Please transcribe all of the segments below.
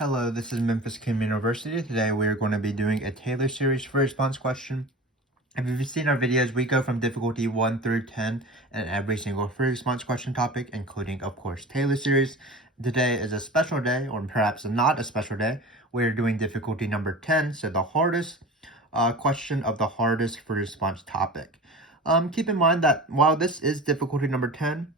Hello, this is Memphis Communiversity. Today we are going to be doing a Taylor Series for response question. If you've seen our videos, we go from difficulty 1 through 10 in every single free response question topic, including, of course, Taylor Series. Today is a special day, or perhaps not a special day. We're doing difficulty number 10, so the hardest question of the hardest free response topic. Keep in mind that while this is difficulty number 10,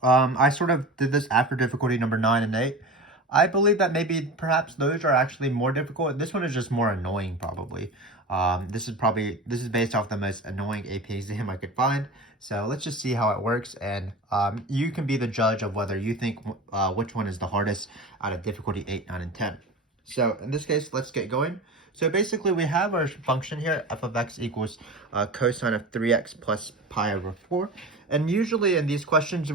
I sort of did this after difficulty number 9 and 8. I believe that maybe perhaps those are actually more difficult. This one is just more annoying, probably. This is based off the most annoying AP exam I could find. So let's just see how it works, and you can be the judge of whether you think which one is the hardest out of difficulty 8, 9, and 10. So in this case, let's get going. So basically, we have our function here, f of x equals cosine of 3x plus pi over 4. And usually in these questions,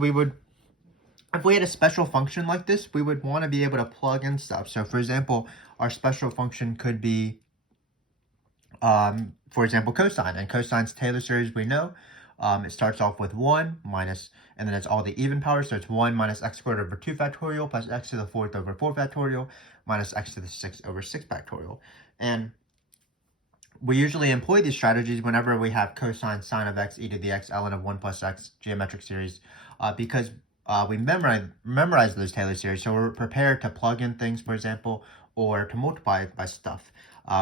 if we had a special function like this, we would want to be able to plug in stuff. So for example, our special function could be, for example, cosine. And cosine's Taylor series, we know. It starts off with 1 minus, and then it's all the even powers. So it's 1 minus x squared over 2 factorial plus x to the 4th over 4 factorial minus x to the 6th over 6 factorial. And we usually employ these strategies whenever we have cosine sine of x e to the x ln of 1 plus x geometric series, because we memorize those Taylor series, so we're prepared to plug in things, for example, or to multiply by stuff.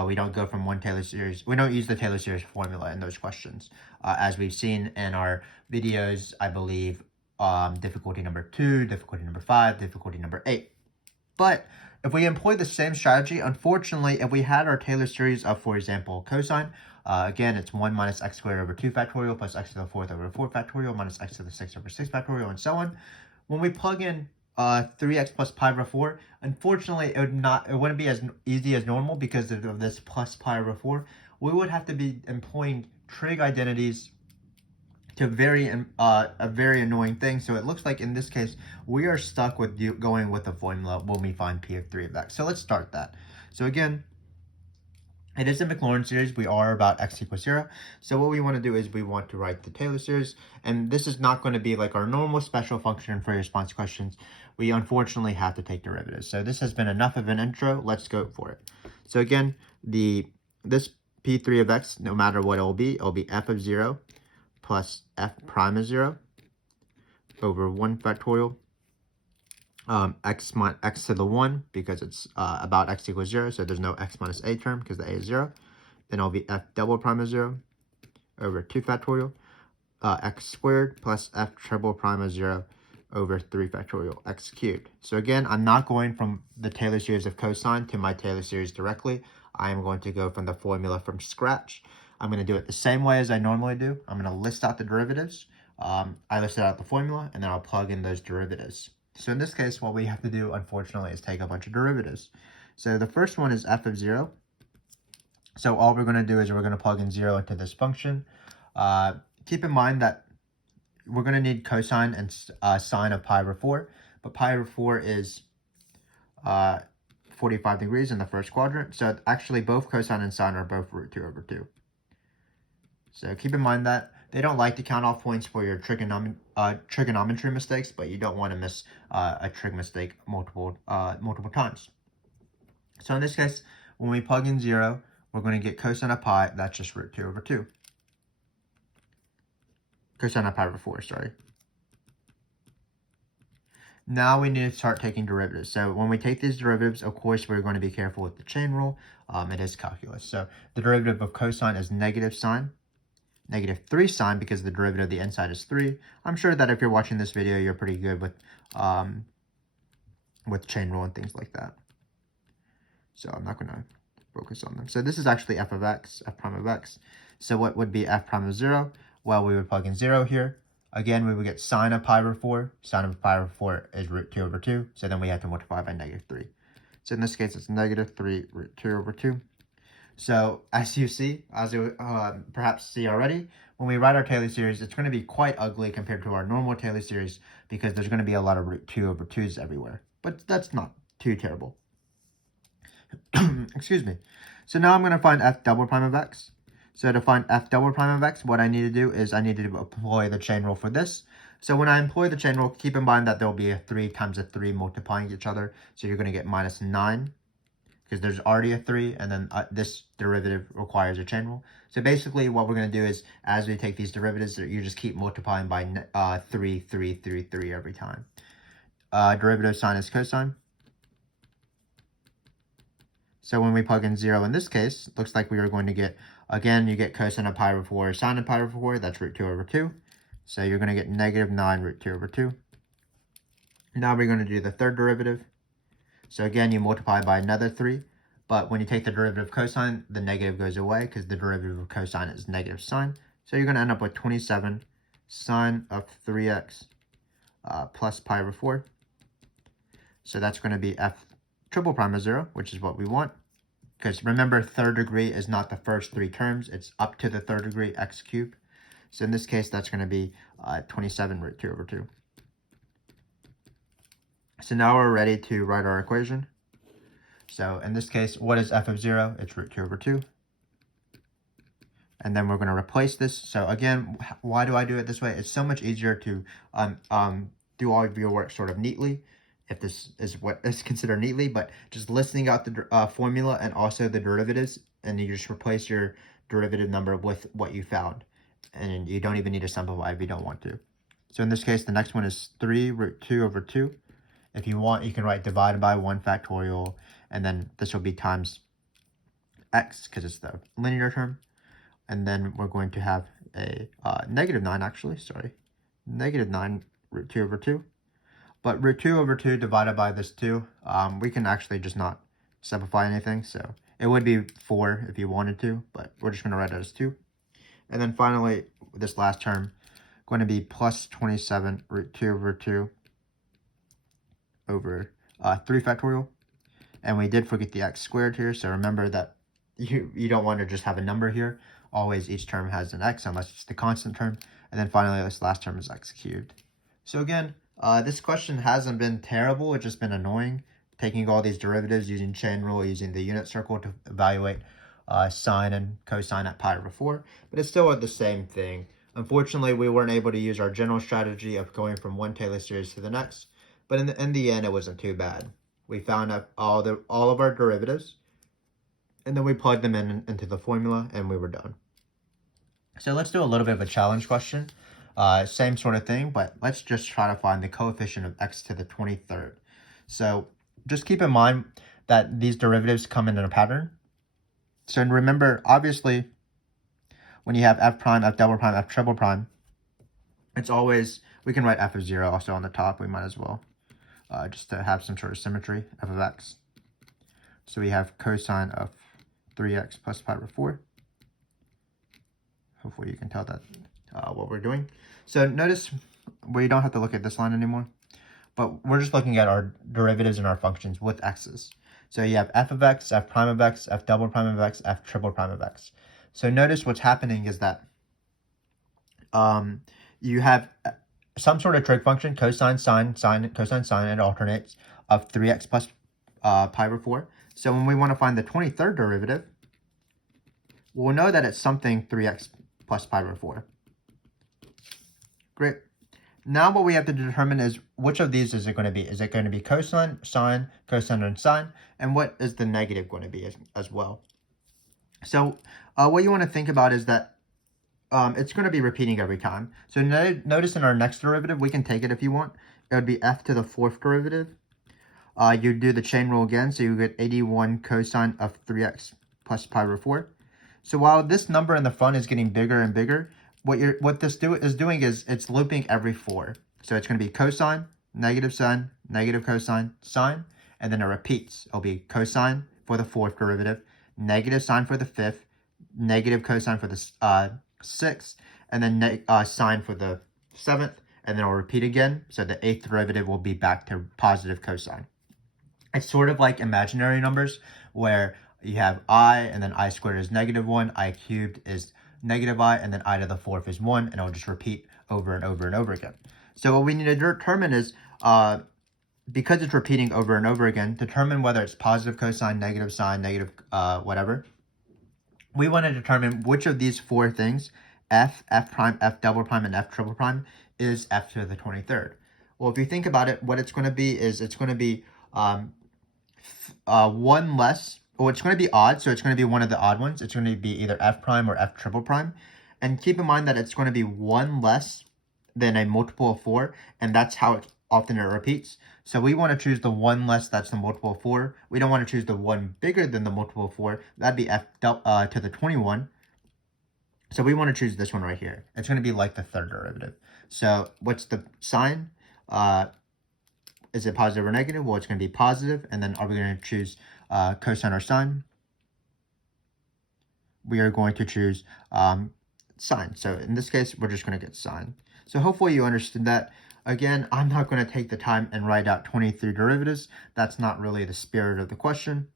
We don't go from one Taylor series. We don't use the Taylor series formula in those questions, as we've seen in our videos, I believe, difficulty number 2, difficulty number 5, difficulty number 8. But if we employ the same strategy, unfortunately, if we had our Taylor series of, for example, cosine, again, it's 1 minus x squared over 2 factorial plus x to the 4th over 4 factorial minus x to the 6th over 6 factorial, and so on. When we plug in 3x plus pi over 4, unfortunately, it wouldn't be as easy as normal because of this plus pi over 4. We would have to be employing trig identities to a very annoying thing. So it looks like in this case, we are stuck with going with the formula when we find p of 3 of x. So let's start that. So again, it is a Lagrange series. We are about x equals 0. So what we want to do is we want to write the Taylor series. And this is not going to be like our normal special function for response questions. We unfortunately have to take derivatives. So this has been enough of an intro. Let's go for it. So again, this p3 of x, no matter what it will be f of 0 plus f prime of 0 over 1 factorial. X to the 1 because it's about x equals 0, so there's no x minus a term because the a is 0. Then it'll be f double prime of 0 over 2 factorial, x squared plus f triple prime of 0 over 3 factorial, x cubed. So again, I'm not going from the Taylor series of cosine to my Taylor series directly. I am going to go from the formula from scratch. I'm going to do it the same way as I normally do. I'm going to list out the derivatives. I listed out the formula, and then I'll plug in those derivatives. So in this case, what we have to do, unfortunately, is take a bunch of derivatives. So the first one is f of 0. So all we're going to do is we're going to plug in 0 into this function. Keep in mind that we're going to need cosine and sine of pi over 4. But pi over 4 is 45 degrees in the first quadrant. So actually, both cosine and sine are both root 2 over 2. So keep in mind that they don't like to count off points for your trigonometry mistakes, but you don't want to miss a trig mistake multiple times. So in this case, when we plug in 0, we're going to get cosine of pi. That's just root 2 over 2. Cosine of pi over 4, sorry. Now we need to start taking derivatives. So when we take these derivatives, of course, we're going to be careful with the chain rule. It is calculus. So the derivative of cosine is negative sine. Negative 3 sine because the derivative of the inside is 3. I'm sure that if you're watching this video, you're pretty good with chain rule and things like that. So I'm not going to focus on them. So this is actually f of x, f prime of x. So what would be f prime of 0? Well, we would plug in 0 here. Again, we would get sine of pi over 4. Sine of pi over 4 is root 2 over 2. So then we have to multiply by negative 3. So in this case, it's negative 3 root 2 over 2. So as you perhaps see already, when we write our Taylor series, it's going to be quite ugly compared to our normal Taylor series because there's going to be a lot of root 2 over 2's everywhere. But that's not too terrible. Excuse me. So now I'm going to find f double prime of x. So to find f double prime of x, what I need to do is I need to employ the chain rule for this. So when I employ the chain rule, keep in mind that there will be a 3 times a 3 multiplying each other. So you're going to get minus 9 because there's already a 3, and then this derivative requires a chain rule. So basically what we're going to do is, as we take these derivatives, you just keep multiplying by 3, 3, 3, 3 every time. Derivative sign is cosine. So when we plug in 0 in this case, it looks like we are going to get, again, you get cosine of pi over 4, sine of pi over 4, that's root 2 over 2. So you're going to get negative 9 root 2 over 2. Now we're going to do the third derivative. So again, you multiply by another 3. But when you take the derivative of cosine, the negative goes away because the derivative of cosine is negative sine. So you're going to end up with 27 sine of 3x plus pi over 4. So that's going to be f triple prime of 0, which is what we want. Because remember, third degree is not the first 3 terms. It's up to the third degree, x cubed. So in this case, that's going to be 27 root 2 over 2. So now we're ready to write our equation. So in this case, what is f of 0? It's root 2 over 2. And then we're going to replace this. So again, why do I do it this way? It's so much easier to do all of your work sort of neatly, if this is what is considered neatly, but just listing out the formula and also the derivatives, and you just replace your derivative number with what you found. And you don't even need to simplify if you don't want to. So in this case, the next one is 3 root 2 over 2. If you want, you can write divided by 1 factorial, and then this will be times x, because it's the linear term. And then we're going to have a negative 9, actually, sorry. Negative 9 root 2 over 2. But root 2 over 2 divided by this 2, we can actually just not simplify anything. So it would be 4 if you wanted to, but we're just going to write it as 2. And then finally, this last term, going to be plus 27 root 2 over 2 over 3 factorial. And we did forget the x squared here, so remember that you don't want to just have a number here. Always each term has an x unless it's the constant term. And then finally, this last term is x cubed. So again, this question hasn't been terrible, it's just been annoying. Taking all these derivatives, using chain rule, using the unit circle to evaluate sine and cosine at pi over 4. But it's still the same thing. Unfortunately, we weren't able to use our general strategy of going from one Taylor series to the next. But in the end, it wasn't too bad. We found out all of our derivatives, and then we plugged them into the formula, and we were done. So let's do a little bit of a challenge question. Same sort of thing, but let's just try to find the coefficient of x to the 23rd. So just keep in mind that these derivatives come in a pattern. So remember, obviously, when you have f prime, f double prime, f triple prime, it's always, we can write f of 0 also on the top, we might as well, just to have some sort of symmetry, f of x. So we have cosine of 3x plus pi over 4. Hopefully you can tell that what we're doing. So notice we don't have to look at this line anymore, but we're just looking at our derivatives and our functions with x's. So you have f of x, f prime of x, f double prime of x, f triple prime of x. So notice what's happening is that you have some sort of trig function, cosine, sine, sine, cosine, sine, and alternates of 3x plus pi over 4. So when we want to find the 23rd derivative, we'll know that it's something 3x plus pi over 4. Great. Now what we have to determine is which of these is it going to be? Is it going to be cosine, sine, cosine, and sine? And what is the negative going to be as well? So what you want to think about is that it's going to be repeating every time. So notice in our next derivative, we can take it if you want. It would be f to the 4th derivative. You do the chain rule again, so you get 81 cosine of 3x plus pi over 4. So while this number in the front is getting bigger and bigger, what this is doing is it's looping every 4. So it's going to be cosine, negative sine, negative cosine, sine, and then it repeats. It'll be cosine for the 4th derivative, negative sine for the 5th, negative cosine for the 6th, and then sine for the 7th, and then it'll repeat again. So the 8th derivative will be back to positive cosine. It's sort of like imaginary numbers where you have I, and then I squared is negative 1, I cubed is negative I, and then I to the 4th is 1, and it'll just repeat over and over and over again. So what we need to determine is, because it's repeating over and over again, determine whether it's positive cosine, negative sine, negative whatever. We want to determine which of these 4 things, f, f prime, f double prime, and f triple prime, is f to the 23rd? Well, if you think about it, what it's going to be is it's going to be one less, well, it's going to be odd, so it's going to be one of the odd ones. It's going to be either f prime or f triple prime. And keep in mind that it's going to be one less than a multiple of 4, and that's how often it repeats. So we want to choose the one less that's the multiple of 4. We don't want to choose the one bigger than the multiple of 4. That'd be f to the 21. So we want to choose this one right here. It's going to be like the third derivative. So what's the sign? Is it positive or negative? Well, it's going to be positive. And then are we going to choose cosine or sine? We are going to choose sine. So in this case, we're just going to get sine. So hopefully you understood that. Again, I'm not going to take the time and write out 23 derivatives. That's not really the spirit of the question.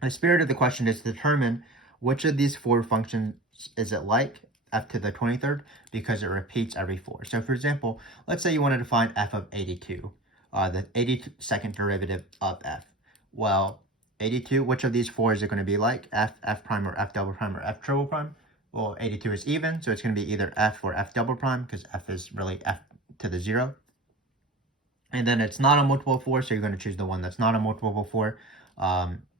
The spirit of the question is to determine which of these 4 functions is it like f to the 23rd, because it repeats every 4. So for example, let's say you wanted to find f of 82, the 82nd derivative of f. Well, 82, which of these 4 is it going to be like? F prime, or f double prime, or f triple prime? Well, 82 is even, so it's going to be either f or f double prime, because f is really f to the 0. And then it's not a multiple of 4, so you're going to choose the one that's not a multiple of 4,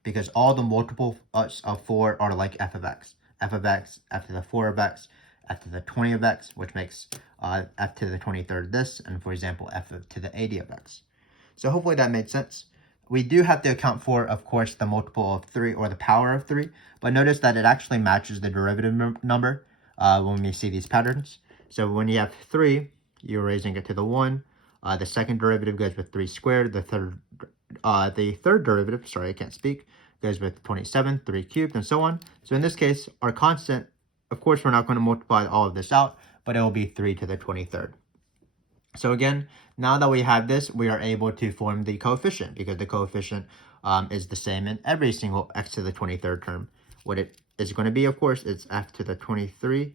because all the multiples of 4 are like f of x. F of x, f to the 4 of x, f to the 20 of x, which makes f to the 23rd this, and for example, f to the 80 of x. So hopefully that made sense. We do have to account for, of course, the multiple of 3 or the power of 3, but notice that it actually matches the derivative number when we see these patterns. So when you have 3, you're raising it to the 1. The second derivative goes with 3 squared. The third derivative, sorry, I can't speak, goes with 27, 3 cubed, and so on. So in this case, our constant, of course, we're not going to multiply all of this out, but it will be 3 to the 23rd. So again, now that we have this, we are able to form the coefficient, because the coefficient is the same in every single x to the 23rd term. What it is going to be, of course, is f to the 23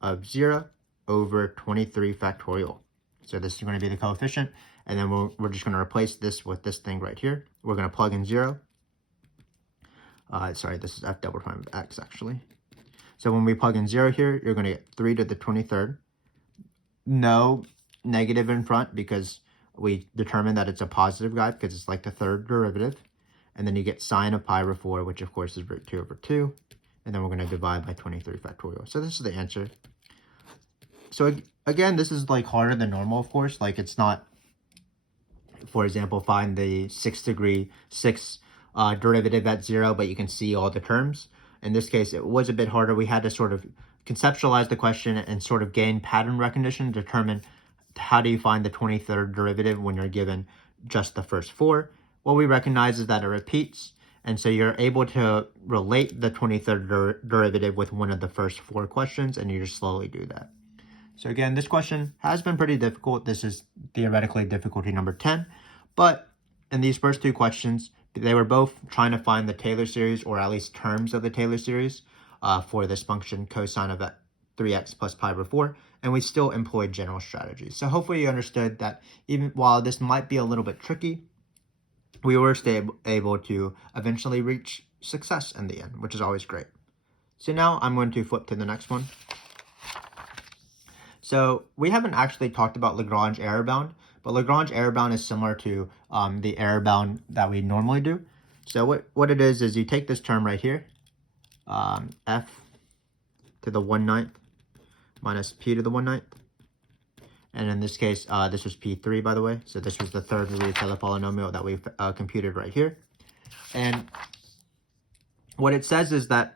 of 0 over 23 factorial. So this is going to be the coefficient, and then we're just going to replace this with this thing right here. We're going to plug in 0. Sorry, this is f double prime of x, actually. So when we plug in 0 here, you're going to get 3 to the 23rd. No negative in front, because we determined that it's a positive guy, because it's like the third derivative. And then you get sine of pi over 4, which of course is root 2 over 2. And then we're going to divide by 23 factorial. So this is the answer. So again, this is like harder than normal, of course. Like it's not, for example, find the 6th degree, 6 derivative at 0, but you can see all the terms. In this case, it was a bit harder. We had to sort of conceptualize the question and sort of gain pattern recognition, determine how do you find the 23rd derivative when you're given just the first 4. What we recognize is that it repeats, and so you're able to relate the 23rd derivative with one of the first 4 questions, and you just slowly do that. So again, this question has been pretty difficult. This is theoretically difficulty number 10, but in these first 2 questions, they were both trying to find the Taylor series, or at least terms of the Taylor series, for this function cosine of 3x plus pi over 4, and we still employed general strategies. So hopefully you understood that even while this might be a little bit tricky, we were still able to eventually reach success in the end, which is always great. So now I'm going to flip to the next one. So we haven't actually talked about Lagrange Error Bound, but Lagrange Error Bound is similar to the error bound that we normally do. So what it is you take this term right here, f to the 1/9 minus p to the 1/9. And in this case, this was p3, by the way. So this was the third degree Taylor polynomial that we've computed right here. And what it says is that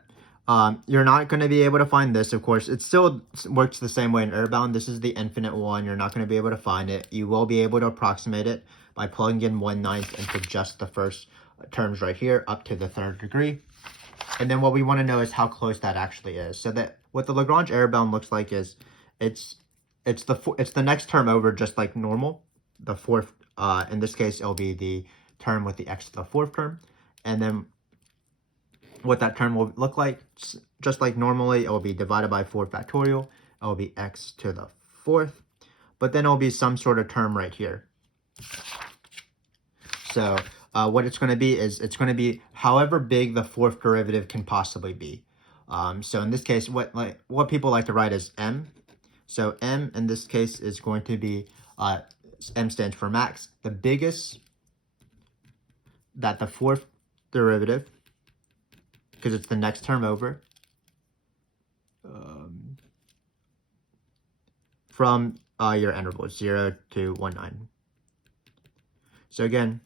you're not going to be able to find this, of course. It still works the same way in error bound. This is the infinite one. You're not going to be able to find it. You will be able to approximate it by plugging in 1/9 into just the first terms right here up to the third degree. And then what we want to know is how close that actually is. So that what the Lagrange error bound looks like is it's the next term over, just like normal. The fourth, in this case, it'll be the term with the x to the 4th term. And then what that term will look like, just like normally, it will be divided by 4 factorial. It will be x to the 4th. But then it will be some sort of term right here. So what it's going to be is it's going to be however big the 4th derivative can possibly be. So in this case, what people like to write is m. So m in this case is going to be, m stands for max. The biggest that the fourth derivative, because it's the next term over, from your interval 0 to 19. So again,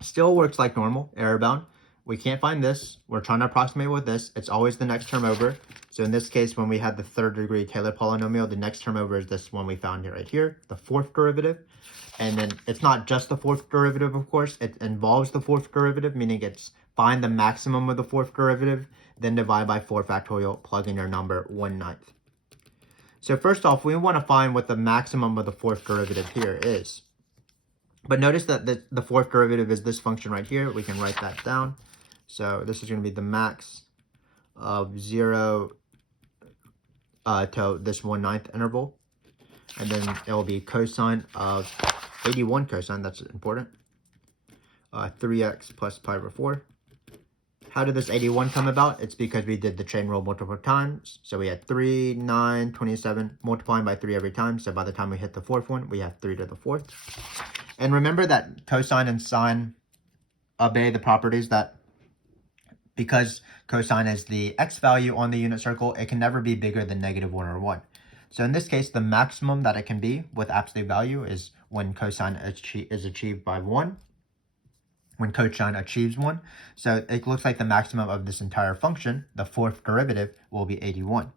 still works like normal, error bound. We can't find this. We're trying to approximate with this. It's always the next term over. So in this case, when we had the third degree Taylor polynomial, the next term over is this one we found here right here, the fourth derivative. And then it's not just the fourth derivative, of course. It involves the fourth derivative, meaning it's find the maximum of the fourth derivative, then divide by 4 factorial, plug in your number 1/9. So first off, we want to find what the maximum of the fourth derivative here is. But notice that the fourth derivative is this function right here. We can write that down. So this is going to be the max of 0 to this 1/9 interval. And then it will be cosine of 81 cosine, that's important. 3x plus pi over 4. How did this 81 come about? It's because we did the chain rule multiple times. So we had 3, 9, 27, multiplying by 3 every time. So by the time we hit the fourth one, we have 3 to the fourth. And remember that cosine and sine obey the properties that because cosine is the x value on the unit circle, it can never be bigger than -1 or 1. So in this case, the maximum that it can be with absolute value is when cosine is achieved by 1. When cosine achieves 1. So it looks like the maximum of this entire function, the fourth derivative, will be 81.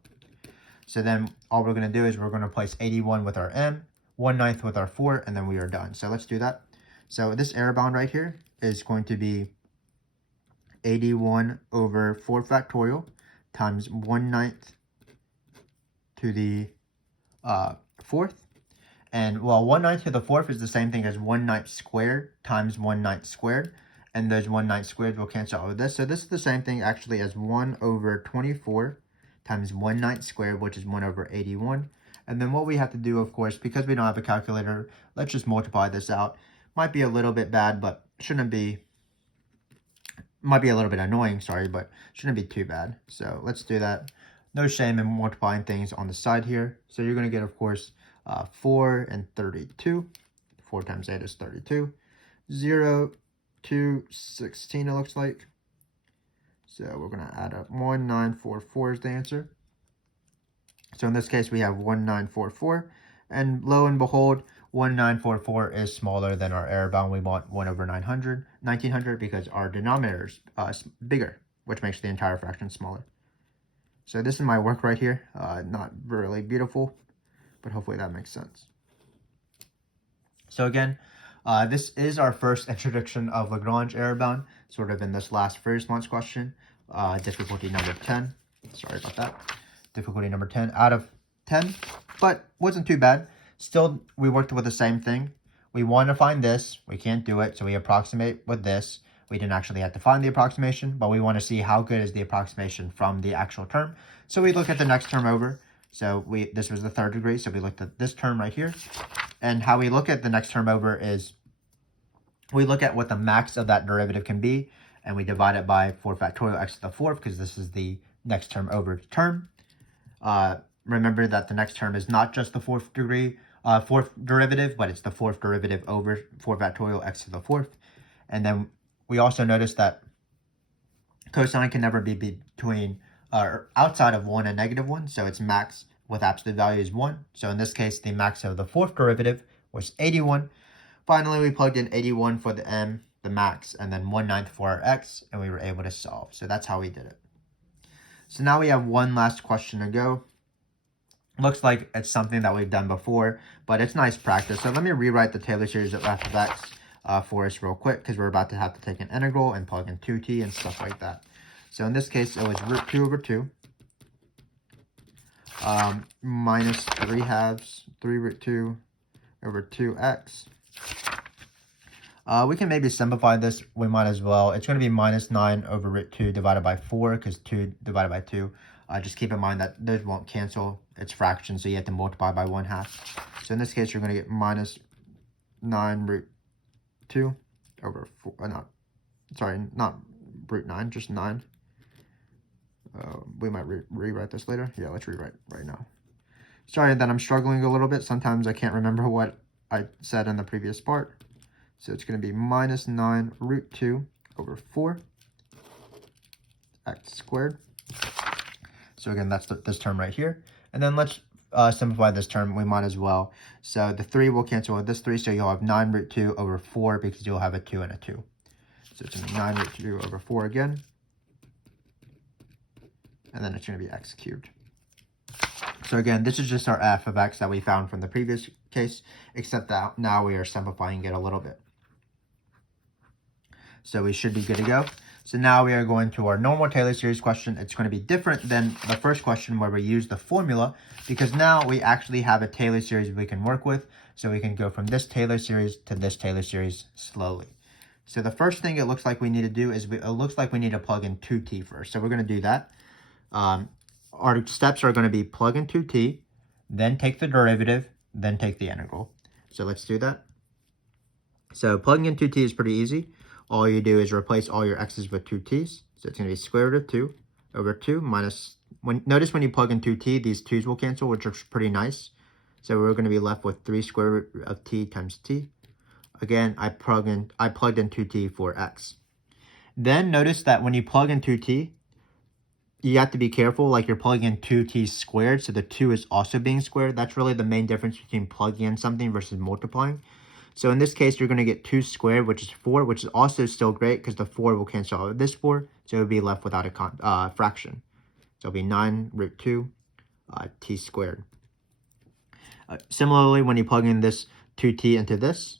So then all we're going to do is we're going to place 81 with our m, 1/9 with our 4, and then we are done. So let's do that. So this error bound right here is going to be 81 over 4 factorial times 1/9 to the fourth. And well, 1/9 to the fourth is the same thing as 1/9 squared times 1/9 squared. And those 1/9 squared will cancel out with this. So this is the same thing actually as 1 over 24 times 1/9 squared, which is 1 over 81. And then what we have to do, of course, because we don't have a calculator, let's just multiply this out. Might be a little bit bad, but shouldn't be, might be a little bit annoying, sorry, but shouldn't be too bad. So let's do that. No shame in multiplying things on the side here. So you're going to get, of course, 4 and 32. 4 times 8 is 32. 0 to 16, it looks like. So we're going to add up 1944 is the answer. So in this case, we have 1944. And lo and behold, 1944 is smaller than our error bound. We want 1 over 1900 because our denominator is bigger, which makes the entire fraction smaller. So this is my work right here. Not really beautiful, but hopefully that makes sense. So again, this is our first introduction of Lagrange Error Bound, sort of in this last very response question. Difficulty number 10. Sorry about that. Difficulty number 10 out of 10, but wasn't too bad. Still, we worked with the same thing. We want to find this. We can't do it, so we approximate with this. We didn't actually have to find the approximation, but we want to see how good is the approximation from the actual term. So we look at the next term over. So this was the third degree, so we looked at this term right here. And how we look at the next term over is we look at what the max of that derivative can be, and we divide it by 4 factorial x to the fourth, because this is the next term over term. Remember that the next term is not just the fourth derivative, but it's the fourth derivative over 4 factorial x to the fourth. And then we also notice that cosine can never be between or outside of 1 and -1, so its max with absolute value is 1. So in this case, the max of the fourth derivative was 81. Finally, we plugged in 81 for the m, the max, and then 1/9 for our x, and we were able to solve. So that's how we did it. So now we have one last question to go. Looks like it's something that we've done before, but it's nice practice. So let me rewrite the Taylor series of f of x for us real quick, because we're about to have to take an integral and plug in 2t and stuff like that. So in this case, it was root 2 over 2 minus 3/2, 3 root 2 over 2x. We can maybe simplify this. We might as well. It's going to be minus 9 over root 2 divided by 4, because 2 divided by 2. Just keep in mind that those won't cancel. It's fractions, so you have to multiply by 1/2. So in this case, you're going to get minus 9 root 2 over 4. Not root 9, just 9. We might rewrite this later. Yeah, let's rewrite right now. Sorry that I'm struggling a little bit. Sometimes I can't remember what I said in the previous part. So it's going to be minus 9 root 2 over 4 x squared. So again, that's this term right here. And then let's simplify this term. We might as well. So the 3 will cancel with this 3. So you'll have 9 root 2 over 4 because you'll have a 2 and a 2. So it's going to be 9 root 2 over 4 again. And then it's going to be x cubed. So again, this is just our f of x that we found from the previous case, except that now we are simplifying it a little bit. So we should be good to go. So now we are going to our normal Taylor series question. It's going to be different than the first question where we use the formula, because now we actually have a Taylor series we can work with. So we can go from this Taylor series to this Taylor series slowly. So the first thing it looks like we need to do is it looks like we need to plug in 2t first. So we're going to do that. Our steps are going to be plug in 2t, then take the derivative, then take the integral. So let's do that. So plugging in 2t is pretty easy. All you do is replace all your x's with 2t's. So it's going to be square root of 2 over 2 minus... Notice when you plug in 2t, these 2's will cancel, which are pretty nice. So we're going to be left with 3 square root of t times t. Again, I plugged in 2t for x. Then notice that when you plug in 2t, you have to be careful, like you're plugging in 2t squared, so the 2 is also being squared. That's really the main difference between plugging in something versus multiplying. So in this case, you're going to get 2 squared, which is 4, which is also still great because the 4 will cancel out with this 4, so it would be left without a fraction. So it'll be 9 root 2 t squared. Similarly, when you plug in this 2t into this,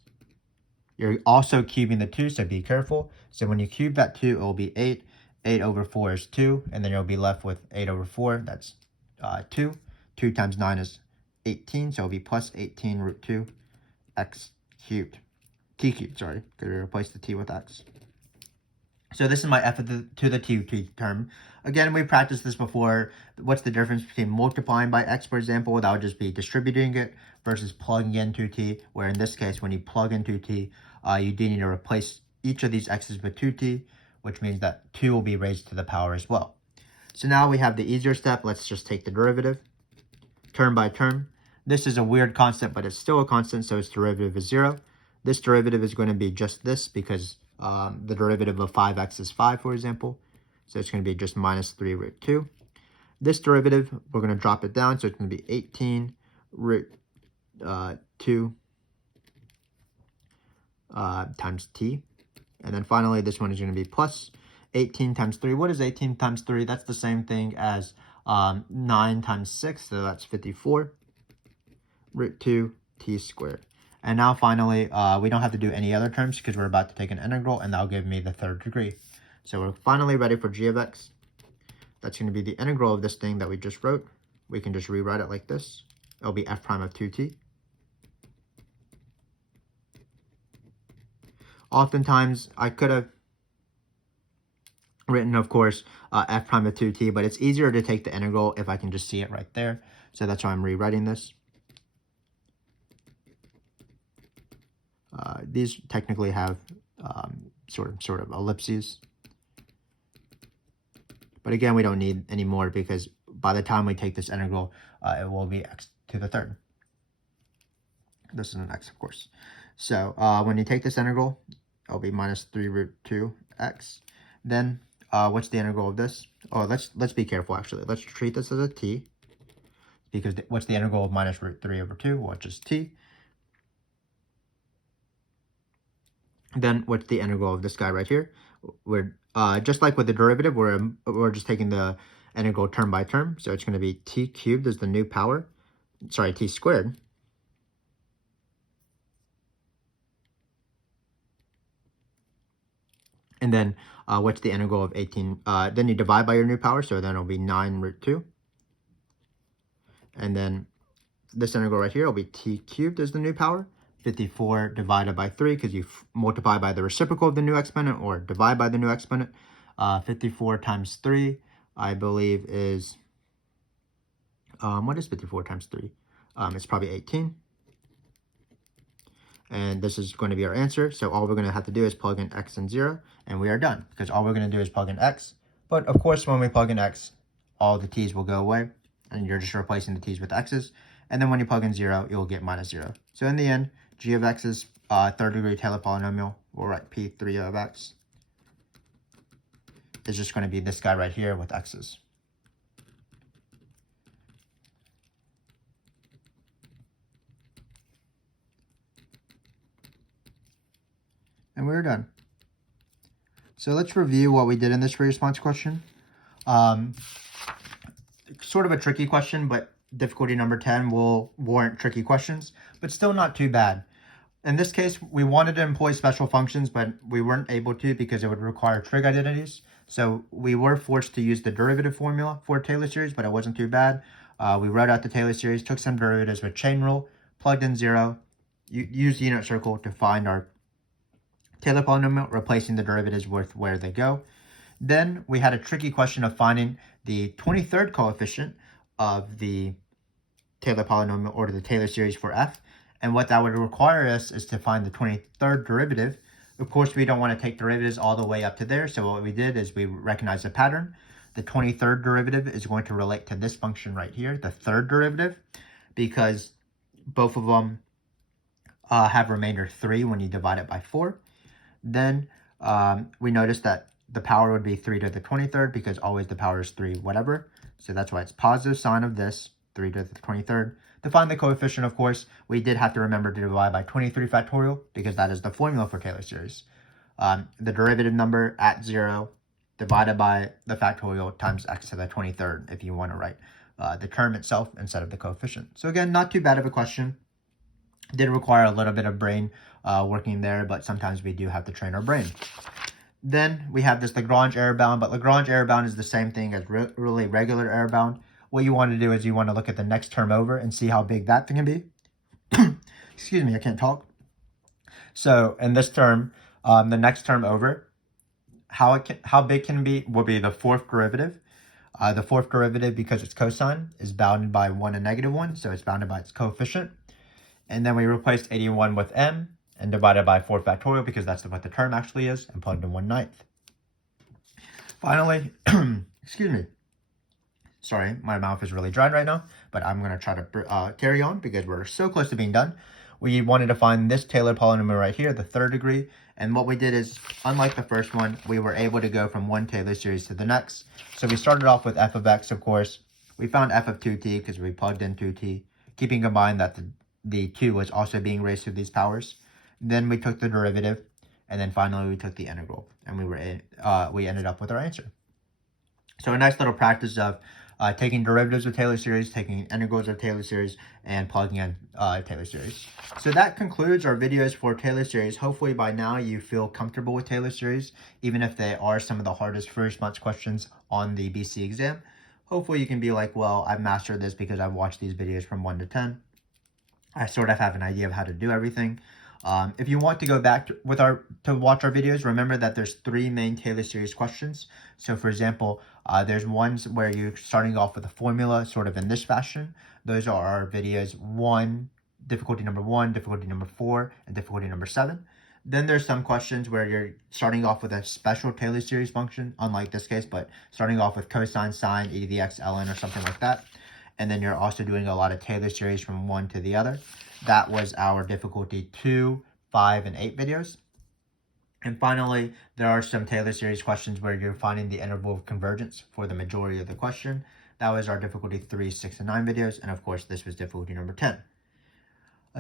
you're also cubing the 2, so be careful. So when you cube that 2, it will be 8. 8 over 4 is 2, and then you'll be left with 8 over 4, that's 2. 2 times 9 is 18, so it'll be plus 18 root 2 x cubed. T cubed, sorry, because we replaced the t with x. So this is my f to the t term. Again, we practiced this before. What's the difference between multiplying by x, for example? That would just be distributing it versus plugging in 2t, where in this case, when you plug in 2t, you do need to replace each of these x's with 2t, which means that 2 will be raised to the power as well. So now we have the easier step. Let's just take the derivative, term by term. This is a weird constant, but it's still a constant, so its derivative is 0. This derivative is going to be just this because the derivative of 5x is 5, for example. So it's going to be just minus 3 root 2. This derivative, we're going to drop it down, so it's going to be 18 root 2 times t. And then finally, this one is going to be plus 18 times 3. What is 18 times 3? That's the same thing as 9 times 6, so that's 54 root 2 t squared. And now finally, we don't have to do any other terms because we're about to take an integral, and that'll give me the third degree. So we're finally ready for g of x. That's going to be the integral of this thing that we just wrote. We can just rewrite it like this. It'll be f prime of 2t. Oftentimes, I could have written, of course, f prime of 2t, but it's easier to take the integral if I can just see it right there. So that's why I'm rewriting this. These technically have sort of ellipses. But again, we don't need any more because by the time we take this integral, it will be x to the third. This is an x, of course. So when you take this integral, it'll be minus 3 root 2 x. Then what's the integral of this? Oh, let's be careful, actually. Let's treat this as a t, because what's the integral of minus root 3 over 2? Well, it's just t. Then what's the integral of this guy right here? We're just like with the derivative, we're just taking the integral term by term. So it's going to be t cubed as the new power. Sorry, t squared. And then what's the integral of 18? Then you divide by your new power, so then it'll be 9 root 2. And then this integral right here will be t cubed as the new power. 54 divided by 3, because you multiply by the reciprocal of the new exponent or divide by the new exponent. 54 times 3, I believe, is... what is 54 times 3? It's probably 18. And this is going to be our answer. So all we're going to have to do is plug in x and 0, and we are done, because all we're going to do is plug in x. But of course, when we plug in x, all the t's will go away, and you're just replacing the t's with x's. And then when you plug in 0, you'll get minus 0. So in the end, g of x is third degree Taylor polynomial. We'll write P3 of x is just going to be this guy right here with x's. And we're done. So let's review what we did in this free response question. Sort of a tricky question, but difficulty number 10 will warrant tricky questions, but still not too bad. In this case, we wanted to employ special functions, but we weren't able to because it would require trig identities. So we were forced to use the derivative formula for Taylor series, but it wasn't too bad. We wrote out the Taylor series, took some derivatives with chain rule, plugged in 0, used the unit circle to find our Taylor polynomial, replacing the derivatives with where they go. Then we had a tricky question of finding the 23rd coefficient of the Taylor polynomial or the Taylor series for f. And what that would require us is to find the 23rd derivative. Of course, we don't want to take derivatives all the way up to there. So what we did is we recognized a pattern. The 23rd derivative is going to relate to this function right here, the third derivative, because both of them have remainder 3 when you divide it by 4. Then we noticed that the power would be 3 to the 23rd because always the power is 3 whatever. So that's why it's positive sign of this, 3 to the 23rd. To find the coefficient, of course, we did have to remember to divide by 23 factorial because that is the formula for Taylor series. The derivative number at 0 divided by the factorial times x to the 23rd if you want to write the term itself instead of the coefficient. So again, not too bad of a question. Did require a little bit of brain working there, but sometimes we do have to train our brain. Then we have this Lagrange Error Bound, but Lagrange Error Bound is the same thing as really regular error bound. What you want to do is you want to look at the next term over and see how big that thing can be. Excuse me, I can't talk. So in this term, the next term over, how big can it be will be the fourth derivative. The fourth derivative, because it's cosine, is bounded by 1 and -1, so it's bounded by its coefficient. And then we replaced 81 with m and divided by 4 factorial because that's what the term actually is, and plugged in 1/9. Finally, excuse me. Sorry, my mouth is really dry right now, but I'm going to try to carry on because we're so close to being done. We wanted to find this Taylor polynomial right here, the third degree. And what we did is, unlike the first one, we were able to go from one Taylor series to the next. So we started off with f of x, of course. We found f of 2t because we plugged in 2t, keeping in mind that the 2 was also being raised to these powers. Then we took the derivative, and then finally we took the integral, and we ended up with our answer. So a nice little practice of taking derivatives of Taylor series, taking integrals of Taylor series, and plugging in Taylor series. So that concludes our videos for Taylor series. Hopefully by now you feel comfortable with Taylor series, even if they are some of the hardest first response questions on the BC exam. Hopefully you can be like, well, I've mastered this because I've watched these videos from 1 to 10. I sort of have an idea of how to do everything. If you want to go back to watch our videos, remember that there's 3 main Taylor series questions. So for example, there's ones where you're starting off with a formula sort of in this fashion. Those are our videos difficulty number 1, difficulty number 4, and difficulty number 7. Then there's some questions where you're starting off with a special Taylor series function, unlike this case, but starting off with cosine, sine, e to the x, ln, or something like that. And then you're also doing a lot of Taylor series from one to the other. That was our difficulty 2, 5, and 8 videos. And finally, there are some Taylor series questions where you're finding the interval of convergence for the majority of the question. That was our difficulty 3, 6, and 9 videos. And of course, this was difficulty number 10.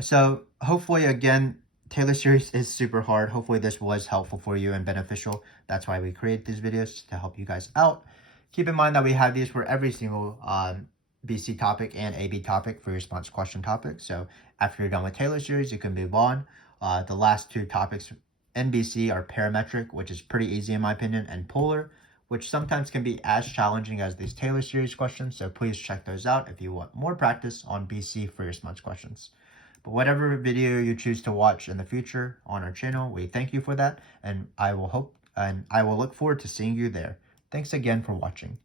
So hopefully, again, Taylor series is super hard. Hopefully this was helpful for you and beneficial. That's why we create these videos, to help you guys out. Keep in mind that we have these for every single BC topic and AB topic for your response question topic. So after you're done with Taylor series, you can move on. The last 2 topics in BC are parametric, which is pretty easy in my opinion, and polar, which sometimes can be as challenging as these Taylor series questions. So please check those out if you want more practice on BC for your response questions. But whatever video you choose to watch in the future on our channel, we thank you for that, and I will look forward to seeing you there. Thanks again for watching.